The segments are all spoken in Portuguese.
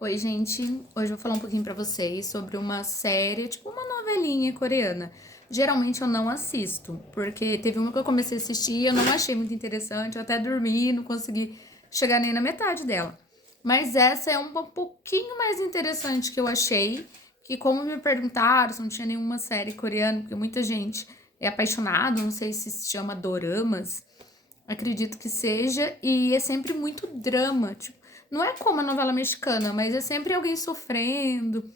Oi, gente. Hoje eu vou falar um pouquinho pra vocês sobre uma série, tipo uma novelinha coreana. Geralmente eu não assisto, porque teve uma que eu comecei a assistir e eu não achei muito interessante, eu até dormi, não consegui chegar nem na metade dela. Mas essa é uma pouquinho mais interessante que eu achei, que como me perguntaram se não tinha nenhuma série coreana, porque muita gente é apaixonada, não sei se se chama doramas, acredito que seja, e é sempre muito drama, tipo, não é como a novela mexicana, mas é sempre alguém sofrendo.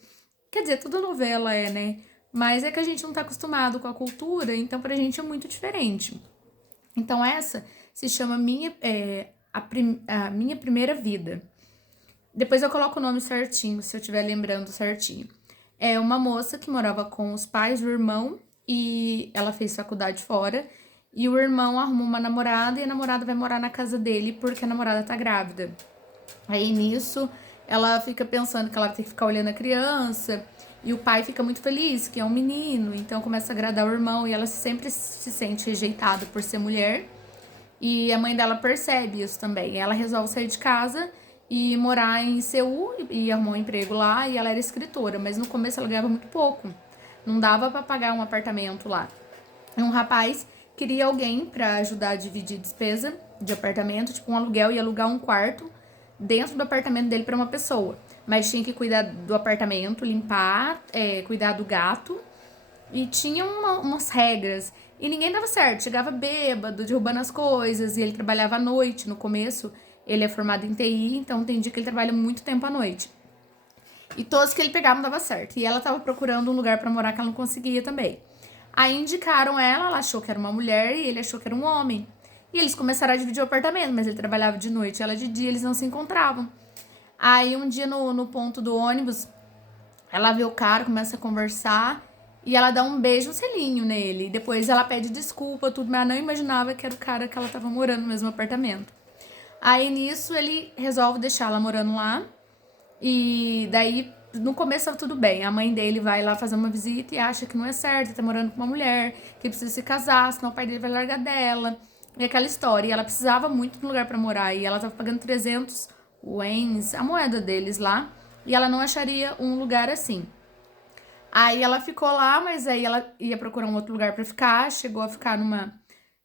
Quer dizer, toda novela é, né? Mas é que a gente não tá acostumado com a cultura, então pra gente é muito diferente. Então essa se chama a Minha Primeira Vida. Depois eu coloco o nome certinho, se eu estiver lembrando certinho. É uma moça que morava com os pais do irmão e ela fez faculdade fora. E o irmão arrumou uma namorada e a namorada vai morar na casa dele porque a namorada tá grávida. Aí nisso ela fica pensando que ela vai ter que ficar olhando a criança e o pai fica muito feliz que é um menino, então começa a agradar o irmão e ela sempre se sente rejeitada por ser mulher. E a mãe dela percebe isso também. Ela resolve sair de casa e morar em Seul e arrumou um emprego lá e ela era escritora, mas no começo ela ganhava muito pouco. Não dava para pagar um apartamento lá. Um rapaz queria alguém para ajudar a dividir despesa de apartamento, tipo um aluguel, e alugar um quarto dentro do apartamento dele para uma pessoa. Mas tinha que cuidar do apartamento, limpar, cuidar do gato e tinha umas regras. E ninguém dava certo. Chegava bêbado, derrubando as coisas. E ele trabalhava à noite. No começo, ele é formado em TI, então tem dia que ele trabalha muito tempo à noite. E todos que ele pegava não dava certo. E ela tava procurando um lugar para morar que ela não conseguia também. Aí indicaram ela achou que era uma mulher e ele achou que era um homem. E eles começaram a dividir o apartamento, mas ele trabalhava de noite, ela de dia, eles não se encontravam. Aí um dia no ponto do ônibus, ela vê o cara, começa a conversar e ela dá um beijo, um selinho nele. E depois ela pede desculpa, tudo, mas ela não imaginava que era o cara que ela tava morando no mesmo apartamento. Aí nisso ele resolve deixar ela morando lá. E daí, no começo tava tudo bem. A mãe dele vai lá fazer uma visita e acha que não é certo, ele tá morando com uma mulher, que precisa se casar, senão o pai dele vai largar dela. E aquela história. E ela precisava muito de um lugar pra morar. E ela tava pagando 300 wens, a moeda deles lá. E ela não acharia um lugar assim. Aí ela ficou lá, mas aí ela ia procurar um outro lugar pra ficar. Chegou a ficar numa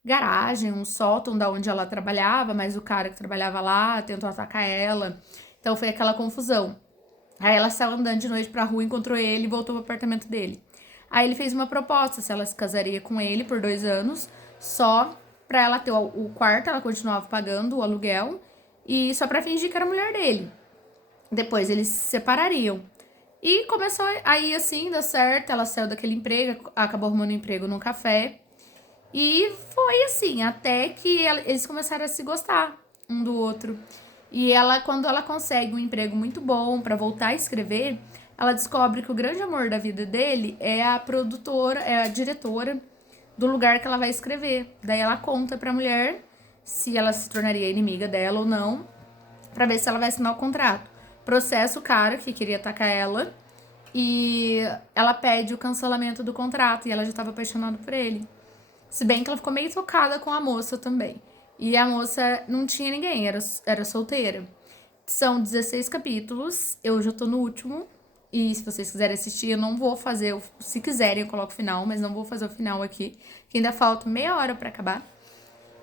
garagem, um sótão da onde ela trabalhava, mas o cara que trabalhava lá tentou atacar ela. Então foi aquela confusão. Aí ela saiu andando de noite pra rua, encontrou ele e voltou pro apartamento dele. Aí ele fez uma proposta se ela se casaria com ele por 2 anos, só pra ela ter o quarto, ela continuava pagando o aluguel, e só pra fingir que era mulher dele. Depois eles se separariam. E começou aí assim, deu certo, ela saiu daquele emprego, acabou arrumando um emprego num café. E foi assim, até que eles começaram a se gostar um do outro. E ela, quando ela consegue um emprego muito bom para voltar a escrever, ela descobre que o grande amor da vida dele é a produtora, é a diretora do lugar que ela vai escrever. Daí ela conta pra mulher se ela se tornaria inimiga dela ou não, pra ver se ela vai assinar o contrato. Processa o cara que queria atacar ela e ela pede o cancelamento do contrato e ela já estava apaixonada por ele. Se bem que ela ficou meio tocada com a moça também. E a moça não tinha ninguém, era solteira. São 16 capítulos, eu já tô no último. E se vocês quiserem assistir, eu não vou fazer. Se quiserem, eu coloco o final, mas não vou fazer o final aqui. Que ainda falta meia hora pra acabar.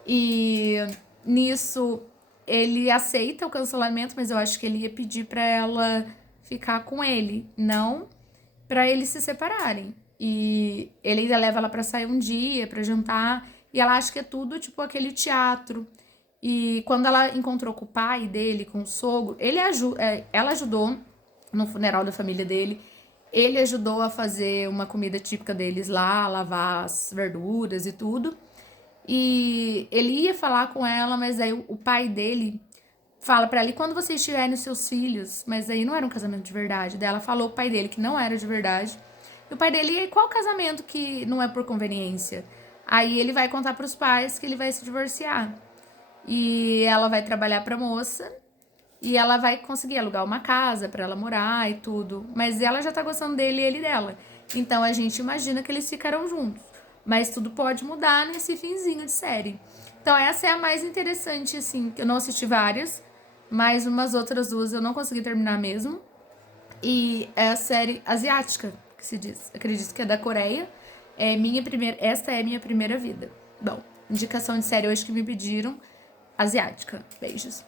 E nisso ele aceita o cancelamento, mas eu acho que ele ia pedir pra ela ficar com ele, não pra eles se separarem. E ele ainda leva ela pra sair um dia, pra jantar, e ela acha que é tudo tipo aquele teatro. E quando ela encontrou com o pai dele, com o sogro, ela ajudou no funeral da família dele. Ele ajudou a fazer uma comida típica deles lá, lavar as verduras e tudo. E ele ia falar com ela, mas aí o pai dele fala pra ela, e quando vocês tiverem os seus filhos? Mas aí não era um casamento de verdade. Daí ela falou pro pai dele que não era de verdade. E o pai dele, e qual casamento que não é por conveniência? Aí ele vai contar pros pais que ele vai se divorciar. E ela vai trabalhar pra moça e ela vai conseguir alugar uma casa pra ela morar e tudo. Mas ela já tá gostando dele e ele dela. Então a gente imagina que eles ficarão juntos. Mas tudo pode mudar nesse finzinho de série. Então essa é a mais interessante, assim. Eu não assisti várias, mas umas outras duas eu não consegui terminar mesmo. E é a série asiática, que se diz. Acredito que é da Coreia. Esta é minha primeira vida. Bom, indicação de série hoje que me pediram. Asiática. Beijos.